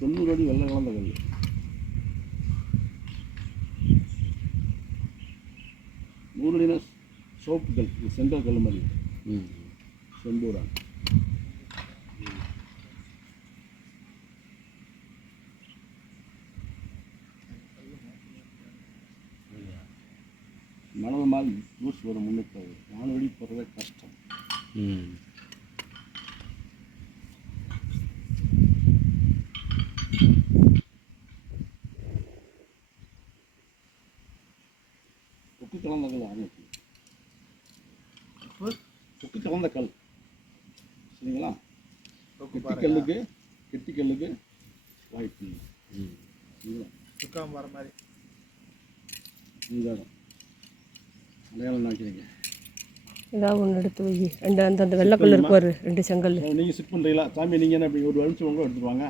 90 அடி வெள்ளை கலந்த கல். நூறுடினா சோப்பு கல், செங்கல் கல் மாதிரி. செம்பூரான். மணல் மாதிரி தூசி வரும் முன்னுக்கு 4 அடி போகிறதே கஷ்டம். உப்பு கலந்த கல் ஆரம்பிச்சு உப்பு கலந்த கல் சரிங்களா. கெட்டி கல்லுக்கு வாய்ப்பு சுக்காம வர மாதிரி இந்த அடையாளம் நாக்கிறீங்க. ஏதாவது ஒன்று எடுத்து வை. ரெண்டு அந்த வெள்ளைக்கல் இருக்குவார், 2 செங்கல். நீங்கள் சிட் பண்ணுறீங்களா சாமி? நீங்கள் என்ன இப்படி ஒரு வருஷம் உங்க எடுத்துட்டு வாங்க.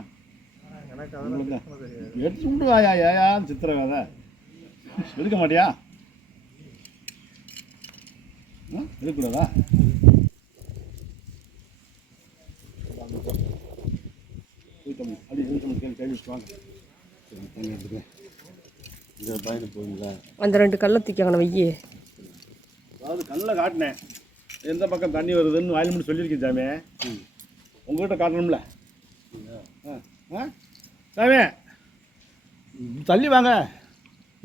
எடுத்து விட்டு வாயா ஏயா சித்திரகாதை எடுக்க மாட்டியா? எடுக்கக்கூடாதா? அப்படி கேள்வி வாங்க. தண்ணி எடுத்துக்கேன். இந்த பயணம் போகுங்களா? அந்த 2 கல்லை தூக்கியாங்கண்ணா வையே. அதாவது கண்ணில் காட்டினேன் எந்த பக்கம் தண்ணி வருதுன்னு வாயில் மட்டும் சொல்லியிருக்கேன் சாமி. உங்கள்கிட்ட காட்டணும்ல சாமி. தள்ளி வாங்க.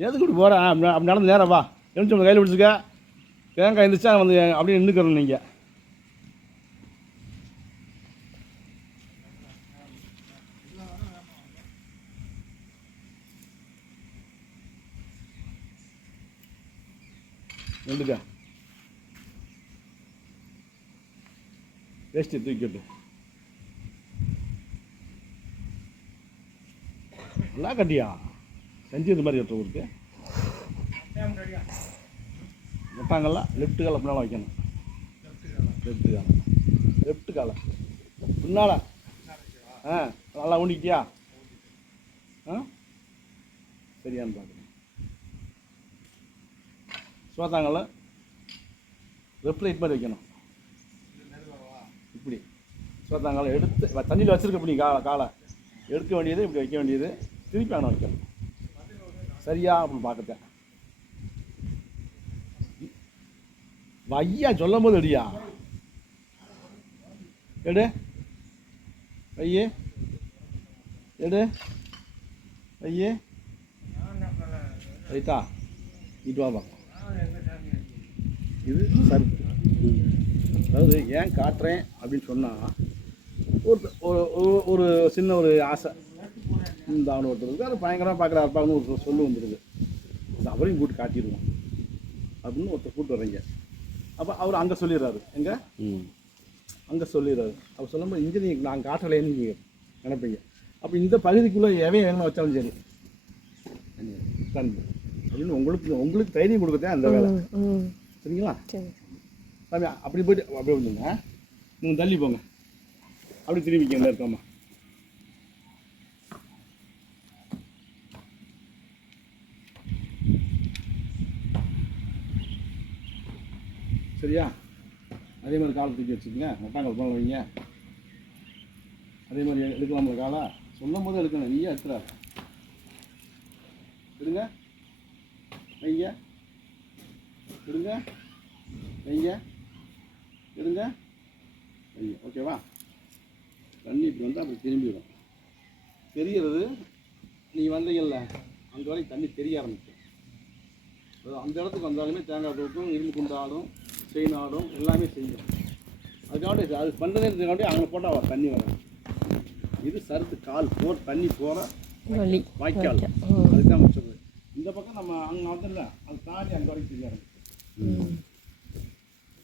எதுக்கு இப்படி போகிறேன்? அப்படி நடந்து நேரம் வா. எழுந்து கையில் பிடிச்சிக்க. தேங்காய் எழுந்திரிச்சா வந்து அப்படியே நின்றுக்கிறோம். நீங்கள் நின்றுக்க. வேஷ்டி தூக்கிட்டு நல்லா கட்டியா செஞ்சு இந்த மாதிரி கட்டுற ஊருக்கு முட்டாங்கல்லாம் லெஃப்ட் காலை பின்னால் வைக்கணும். லெஃப்ட் காலை பின்னால் நல்லா ஊனிக்கிட்டியா? சரியான்னு பார்க்கணும். சோத்தாங்கல்ல லெஃப்ட் ரைட் மாதிரி வைக்கணும். இப்படி சோத்தாங்காலை எடுத்து தண்ணியில் வச்சுருக்க இப்படி காலை எடுக்க வேண்டியது இப்படி வைக்க வேண்டியது திருப்பி ஆனால் வைக்கணும். சரியா அப்படின்னு பார்க்கத்தேன். ஐயா சொல்லும் போது அடியா எடு ஐயே எடு ஐயே ரைட்டா இட்டு வா. இது சருப்பு. அதாவது ஏன் காட்டுறேன் அப்படின்னு சொன்னால் ஒரு சின்ன ஒரு ஆசை இந்த அவனு ஒருத்தருக்கு அது பயங்கரமாக பார்க்குற அப்பான்னு ஒரு சொல்லு வந்துடுது. அவரையும் கூட்டு காட்டிடுவோம் அப்படின்னு ஒருத்தர் கூப்பிட்டு வர்றீங்க. அப்போ அவர் அங்கே சொல்லிடுறாரு. எங்கே அங்கே சொல்லிடுறாரு. அவர் சொல்லும்போது இங்கே நீங்கள் நாங்கள் காட்டலைன்னு நீங்கள் நினைப்பீங்க. அப்போ இந்த பகுதிக்குள்ளே எவன் வேணும்னு வச்சாலும் சரி தன் அப்படின்னு உங்களுக்கு தைரியம் கொடுக்கத்தே அந்த வேலை. சரிங்களா சாமி? அப்படி போய்ட்டு அப்படியே வந்துங்க. நீங்கள் தள்ளி போங்க. அப்படி திரும்பிக்க எல்லாம் இருக்காமா. சரியா? அதே மாதிரி காலை தூக்கி வச்சுக்கோங்க. மட்டாங்கால் போன வைங்க. அதே மாதிரி எடுக்கலாம்ல காலை சொல்லும் போது எடுக்கணும். நீயே எடுத்துறாரு. எடுங்க வைங்க. எடுங்க வைங்க. எடுங்க வைங்க. ஓகேவா? தண்ணி இப்படி வந்து அப்படி திரும்பிடும். தெரிகிறது நீ வந்தீங்கல்ல அங்கே வரைக்கும் தண்ணி தெரிய ஆரம்பிக்கும். அந்த இடத்துக்கு வந்தாலுமே தேங்காய் தூக்கும், இரும்பு குண்டு ஆடும், செயின் ஆடும், எல்லாமே செய்யும். அதுக்காண்டி அது பண்ணுறதுக்காண்டி அங்கே போட்டால் தண்ணி வரும். இது சருத்து கால் தண்ணி போகிற வாய்க்கால். அதுதான் வச்சது. இந்த பக்கம் நம்ம அங்கே வந்துடல அது தாண்டி அங்கே வரைக்கும் தெரிய ஆரம்பிக்கும்.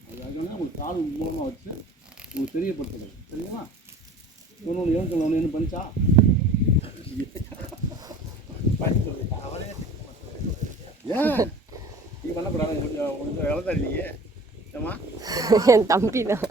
அதுக்காக உங்களுக்கு கால் மூலமாக வச்சு உங்களுக்கு தெரியப்படுத்துறது. சரிங்களா? ஒன்று ஏன் என்ன பண்ணிச்சா ஏன் நீ பண்ணக்கூடாது? கொஞ்சம் இழந்தாரு நீ. ஏமா என் தம்பி தான்.